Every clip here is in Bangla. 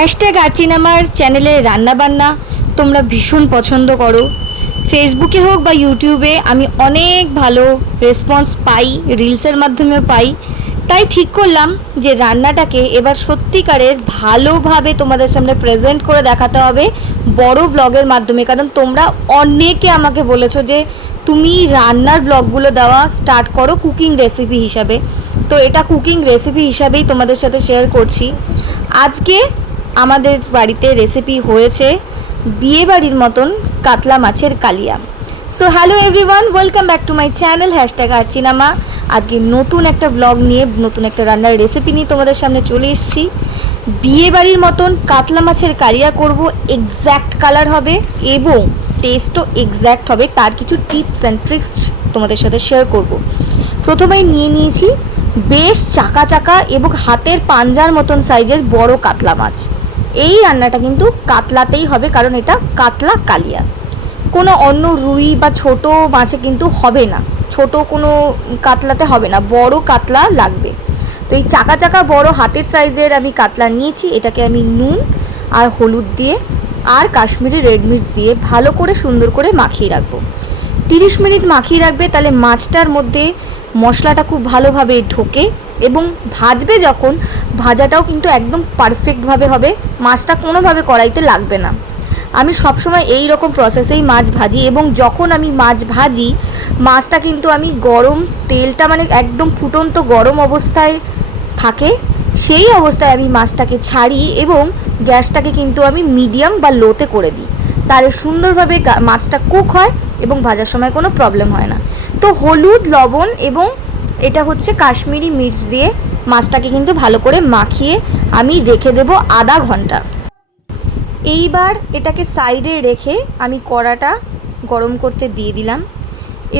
হ্যাশট্যাগ আর্চিন আমার চ্যানেলে রান্নাবান্না, তোমরা ভীষণ পছন্দ করো। ফেসবুকে হোক বা ইউটিউবে আমি অনেক ভালো রেসপন্স পাই রিলসের মাধ্যমেও পাই। তাই ঠিক করলাম যে রান্নাটাকে এবার সত্যিকারের ভালোভাবে তোমাদের সামনে প্রেজেন্ট করে দেখাতে হবে বড় ব্লগের মাধ্যমে। কারণ তোমরা অনেকে আমাকে বলেছ যে, তুমি রান্নার ব্লগগুলো দেওয়া স্টার্ট করো কুকিং রেসিপি হিসাবে। তো এটা কুকিং রেসিপি হিসাবেই তোমাদের সাথে শেয়ার করছি। আজকে আমাদের বাড়িতে রেসিপি হয়েছে বিয়ে বাড়ির মতন কাতলা মাছের কালিয়া। So hello everyone welcome back to my channel hashtag Archinama. আজকে নতুন একটা ব্লগ নিয়ে, নতুন একটা রান্নার রেসিপি নিয়ে তোমাদের সামনে চলে এসেছি। বিয়ে বাড়ির মতন কাতলা মাছের কালিয়া করব এক্স্যাক্ট কালার হবে এবং টেস্টও এক্স্যাক্ট হবে, তার কিছু টিপস অ্যান্ড ট্রিক্স তোমাদের সাথে শেয়ার করব। প্রথমেই নিয়ে নিয়েছি বেশ চাকা চাকা এবং হাতের পাঞ্জার মতন সাইজের বড় কাতলা মাছ। এই রান্নাটা কিন্তু কাতলাতেই হবে, কারণ এটা কাতলা কালিয়া। কোনো অন্য রুই বা ছোট মাছে কিন্তু হবে না। ছোট কোনো কাতলাতে হবে না, বড় কাতলা লাগবে। তো এই চাকা চাকা বড় হাতের সাইজের আমি কাতলা নিয়েছি, এটাকে আমি নুন আর হলুদ দিয়ে আর কাশ্মীরি রেড মির্চ দিয়ে ভালো করে সুন্দর করে মাখিয়ে রাখব। তিরিশ মিনিট মাখিয়ে রাখবে, তাহলে মাছটার মধ্যে মশলাটা খুব ভালোভাবে ঢোকে। এবং ভাজবে যখন, ভাজাটাও কিন্তু একদম পারফেক্টভাবে হবে, মাছটা কোনোভাবে কড়াইতে লাগবে না। আমি সবসময় এই রকম প্রসেসেই মাছ ভাজি এবং যখন আমি মাছ ভাজি, মাছটা কিন্তু আমি গরম, তেলটা মানে একদম ফুটন্ত গরম অবস্থায় থাকে, সেই অবস্থায় আমি মাছটাকে ছাড়ি এবং গ্যাসটাকে কিন্তু আমি মিডিয়াম বা লোতে করে দিই। তাহলে সুন্দরভাবে মাছটা কুক হয় এবং ভাজার সময় কোনো প্রবলেম হয় না। তো হলুদ, লবণ এবং এটা হচ্ছে কাশ্মীরি মির্চ দিয়ে মাছটাকে কিন্তু ভালো করে মাখিয়ে আমি রেখে দেবো আধা ঘণ্টা। এইবার এটাকে সাইডে রেখে আমি কড়াটা গরম করতে দিয়ে দিলাম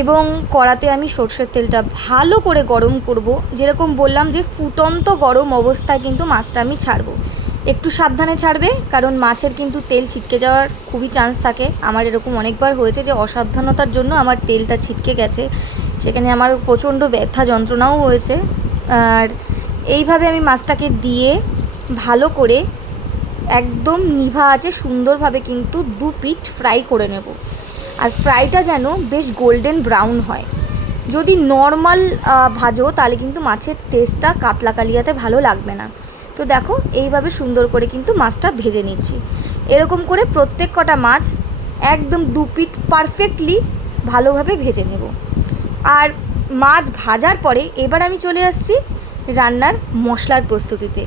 এবং কড়াতে আমি সর্ষের তেলটা ভালো করে গরম করব। যেরকম বললাম যে ফুটন্ত গরম অবস্থায় কিন্তু মাছটা আমি ছাড়বো। একটু সাবধানে ছাড়বে, কারণ মাছের কিন্তু তেল ছিটকে যাওয়ার খুবই চান্স থাকে। আমার এরকম অনেকবার হয়েছে যে অসাবধানতার জন্য আমার তেলটা ছিটকে গেছে। সেখানে আমার প্রচণ্ড ব্যথা যন্ত্রণাও হয়েছে। আর এইভাবে আমি মাছটাকে দিয়ে ভালো করে একদম নিভা আছে, সুন্দরভাবে কিন্তু দু পিঠ ফ্রাই করে নেব। আর ফ্রাইটা যেন বেশ গোল্ডেন ব্রাউন হয়। যদি নর্মাল ভাজো তাহলে কিন্তু মাছের টেস্টটা কাতলা কালিয়াতে ভালো লাগবে না। তো দেখো, এইভাবে সুন্দর করে কিন্তু মাছটা ভেজে নিচ্ছি। এরকম করে প্রত্যেক কটা মাছ একদম দু পিঠ পারফেক্টলি ভালোভাবে ভেজে নেব। আর মাছ ভাজার পরে এবার আমি চলে আসছি রান্নার মশলার প্রস্তুতিতে।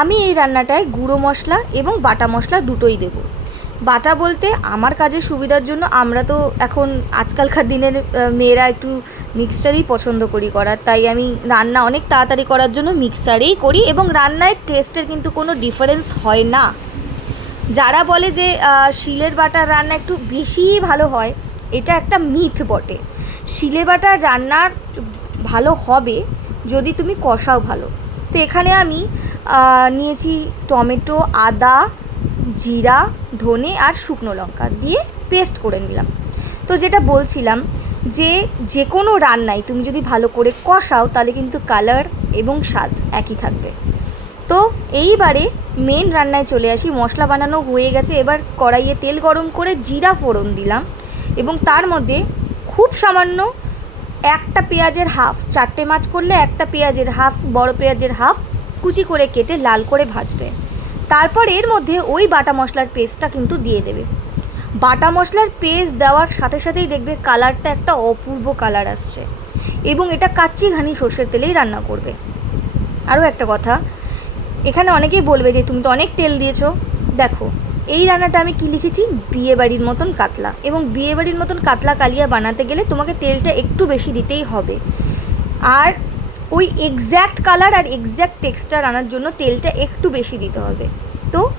আমি এই রান্নাটায় গুঁড়ো মশলা এবং বাটা মশলা দুটোই দেব। বাটা বলতে আমার কাজের সুবিধার জন্য আমরা তো এখন আজকালকার দিনের মেয়েরা একটু মিক্সচারই পছন্দ করি করার। তাই আমি রান্না অনেক তাড়াতাড়ি করার জন্য মিক্সারেই করি এবং রান্নায় টেস্টের কিন্তু কোনো ডিফারেন্স হয় না। যারা বলে যে শিলের বাটার রান্না একটু বেশিই ভালো হয়, এটা একটা মিথ বটে। শিলে বাটার রান্নার ভালো হবে যদি তুমি কষাও ভালো। তো এখানে আমি নিয়েছি টমেটো, আদা, জিরা, ধনে আর শুকনো লঙ্কা দিয়ে পেস্ট করে নিলাম। তো যেটা বলছিলাম যে যে কোনো রান্নায় তুমি যদি ভালো করে কষাও তাহলে কিন্তু কালার এবং স্বাদ একই থাকবে। তো এইবারে মেন রান্নায় চলে আসি, মশলা বানানো হয়ে গেছে। এবার কড়াইয়ে তেল গরম করে জিরা ফোড়ন দিলাম এবং তার মধ্যে খুব সামান্য একটা পেঁয়াজের হাফ, চারটে মাছ করলে একটা পেঁয়াজের হাফ, বড় পেঁয়াজের হাফ কুচি করে কেটে লাল করে ভাজবে। তারপর এর মধ্যে ওই বাটা মশলার পেস্টটা কিন্তু দিয়ে দেবে। বাটা মশলার পেস্ট দেওয়ার সাথে সাথেই দেখবে কালারটা একটা অপূর্ব কালার আসছে এবং এটা কাচ্চি ঘানি সর্ষের তেলেই রান্না করবে। আরও একটা কথা, এখানে অনেকেই বলবে যে, তুমি তো অনেক তেল দিয়েছ। দেখো এই রান্নাটা আমি কি লিখেছি? বিয়ে বাড়ির মতন কাতলা। এবং বিয়ে বাড়ির মতন কাতলা কালিয়া বানাতে গেলে তোমাকে তেলটা একটু বেশি দিতেই হবে। আর ওই এক্স্যাক্ট কালার আর এক্স্যাক্ট টেক্সচার আনার জন্য তেলটা একটু বেশি দিতে হবে। তো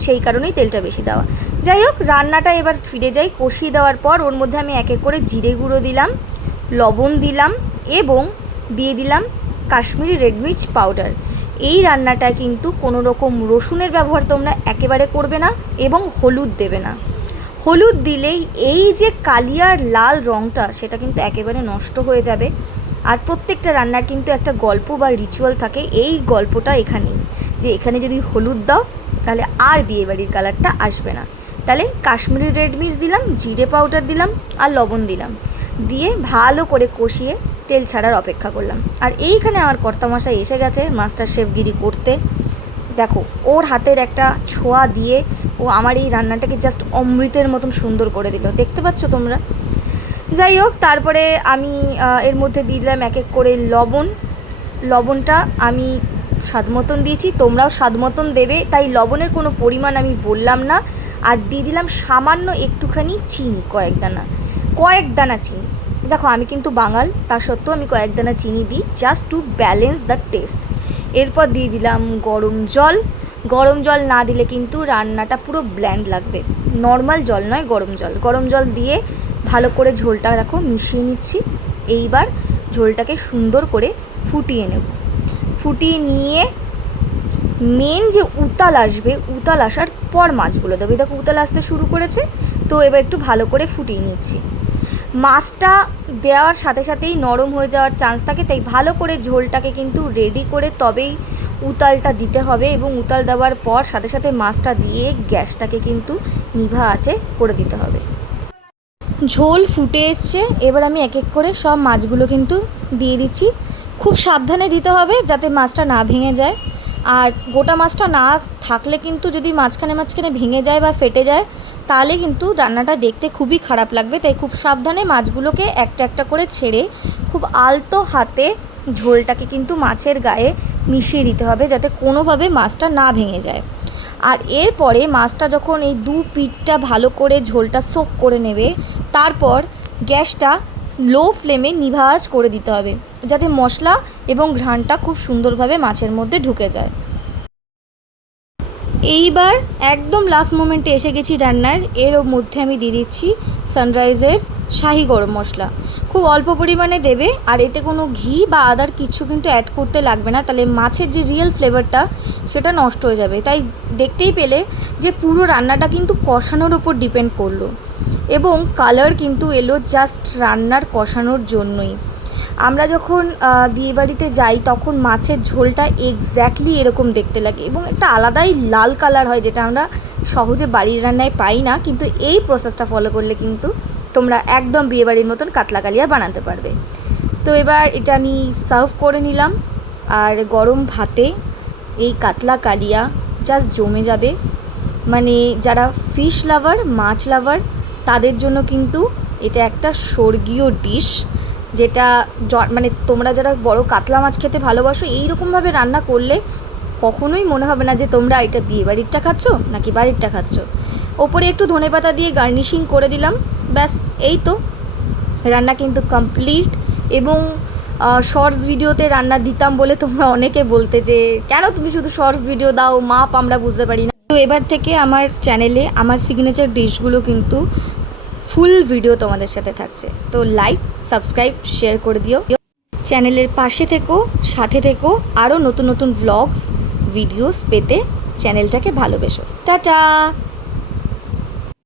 সেই কারণেই তেলটা বেশি দেওয়া। যাই হোক, রান্নাটা এবার ফিরে যাই। কষিয়ে দেওয়ার পর ওর মধ্যে আমি এক এক করে জিরে গুঁড়ো দিলাম, লবণ দিলাম এবং দিয়ে দিলাম কাশ্মীরি রেড মির্চ পাউডার এই রান্নাটায় কিন্তু কোনো রকম রসুনের ব্যবহার তোমরা একেবারে করবে না এবং হলুদ দেবে না। হলুদ দিলেই এই যে কালিয়ার লাল রঙটা সেটা কিন্তু একেবারে নষ্ট হয়ে যাবে। আর প্রত্যেকটা রান্নার কিন্তু একটা গল্প বা রিচুয়াল থাকে, এই গল্পটা এখানেই। যে এখানে যদি হলুদ দাও, তাহলে আর বিয়েবাড়ির কালারটা আসবে না। তাহলে কাশ্মীরি রেড দিলাম, জিরে পাউডার দিলাম আর লবণ দিলাম। দিয়ে ভালো করে কষিয়ে তেল ছাড়ার অপেক্ষা করলাম। আর এইখানে আমার কর্তামশাই এসে গেছে মাস্টার শেফগিরি করতে। দেখো, ওর হাতের একটা ছোঁয়া দিয়ে ও আমার এই রান্নাটাকে জাস্ট অমৃতের মতন সুন্দর করে দিল। দেখতে পাচ্ছ তোমরা? যাই হোক, তারপরে আমি এর মধ্যে দিয়ে দিলাম এক এক করে লবণ। লবণটা আমি স্বাদ মতন দিয়েছি, তোমরাও স্বাদ মতন দেবে। তাই লবণের কোনো পরিমাণ আমি বললাম না। আর দিয়ে দিলাম সামান্য একটুখানি চিনি, কয়েক দানা। কয়েক দানা চিনি। দেখো, আমি কিন্তু বাঙাল, তা সত্ত্বেও আমি কয়েক দানা চিনি দিই just to balance the taste এরপর দিয়ে দিলাম গরম জল। গরম জল না দিলে কিন্তু রান্নাটা পুরো ব্ল্যান্ড লাগবে। নর্মাল জল নয়, গরম জল। গরম জল দিয়ে ভালো করে ঝোলটা দেখো মিশিয়ে নিচ্ছি। এইবার ঝোলটাকে সুন্দর করে ফুটিয়ে নেব। ফুটিয়ে নিয়ে মেন যে উতাল আসবে, উতাল আসার পর মাছগুলো দেবো। দেখো, উতাল আসতে শুরু করেছে, তো এবার একটু ভালো করে ফুটিয়ে নিচ্ছি। মাছটা দেওয়ার সাথে সাথেই নরম হয়ে যাওয়ার চান্স থাকে, তাই ভালো করে ঝোলটাকে কিন্তু রেডি করে তবেই উতালটা দিতে হবে এবং উতাল দেওয়ার পর সাথে সাথে মাছটা দিয়ে গ্যাসটাকে কিন্তু নিভা আছে করে দিতে হবে। ঝোল ফুটে এসছে, এবার আমি এক এক করে সব মাছগুলো কিন্তু দিয়ে দিচ্ছি। খুব সাবধানে দিতে হবে যাতে মাছটা না ভেঙে যায়। আর গোটা মাছটা না থাকলে কিন্তু যদি মাঝখানে মাঝখানে ভেঙে যায় বা ফেটে যায় তাহলে কিন্তু রান্নাটা দেখতে খুবই খারাপ লাগবে, তাই খুব সাবধানে মাছগুলোকে একটা একটা করে ছেড়ে খুব আলতো হাতে ঝোলটাকে কিন্তু মাছের গায়ে মিশিয়ে দিতে হবে যাতে কোনোভাবে মাছটা না ভেঙে যায়। আর এরপরে মাছটা যখন এই দু পিঠটা ভালো করে ঝোলটা সোক করে নেবে, তারপর গ্যাসটা লো ফ্লেমে নিভাজ করে দিতে হবে, যাতে মশলা এবং ঘ্রাণটা খুব সুন্দরভাবে মাছের মধ্যে ঢুকে যায়। এইবার একদম লাস্ট মোমেন্টে এসে গেছি রান্নার। এর মধ্যে আমি দিয়ে দিচ্ছি সানরাইজের শাহি গরম মশলা। খুব অল্প পরিমাণে দেবে, আর এতে কোনো ঘি বা আদার কিছু কিন্তু অ্যাড করতে লাগবে না। তাহলে মাছের যে রিয়েল ফ্লেভারটা সেটা নষ্ট হয়ে যাবে। তাই দেখতেই পেলে যে পুরো রান্নাটা কিন্তু কষানোর ওপর ডিপেন্ড করল। এবং কালার কিন্তু এলো জাস্ট রান্নার কষানোর জন্যই। আমরা যখন বিয়েবাড়িতে যাই, তখন মাছের ঝোলটা এক্স্যাক্টলি এরকম দেখতে লাগে এবং একটা আলাদাই লাল কালার হয় যেটা আমরা সহজে বাড়ির রান্নায় পাই না, কিন্তু এই প্রসেসটা ফলো করলে কিন্তু তোমরা একদম বিয়েবাড়ির মতন কাতলা কালিয়া বানাতে পারবে। তো এবার এটা আমি সার্ভ করে নিলাম, আর গরম ভাতে এই কাতলা কালিয়া জাস্ট জমে যাবে। মানে যারা ফিশ লাভার মাছ লাভার তাদের জন্য কিন্তু এটা একটা স্বর্গীয় ডিশ যেটা মানে তোমরা যারা বড় কাতলা মাছ খেতে ভালোবাসো, এইরকমভাবে রান্না করলে কখনোই মনে হবে না যে তোমরা এটা বিয়ে বাড়িরটা খাচ্ছ নাকি বাড়িরটা খাচ্ছ। ওপরে একটু ধনেপাতা দিয়ে গার্নিশিং করে দিলাম, ব্যাস, এই তো। রান্না কিন্তু কমপ্লিট এবং শর্টস ভিডিওতে রান্না দিতাম বলে তোমরা অনেকে বলতে যে, কেন তুমি শুধু শর্টস ভিডিও দাও? মাপ আমরা বুঝতে পারি না। তো এবার থেকে আমার চ্যানেলে আমার সিগনেচার ডিশগুলো কিন্তু ফুল ভিডিও তোমাদের সাথে থাকছে। তো লাইক সাবস্ক্রাইব শেয়ার করে দিও। চ্যানেলের পাশে থেকো, সাথে থেকো আরও নতুন নতুন ভ্লগস ভিডিওস পেতে চ্যানেলটাকে ভালোবেসো। টাটা!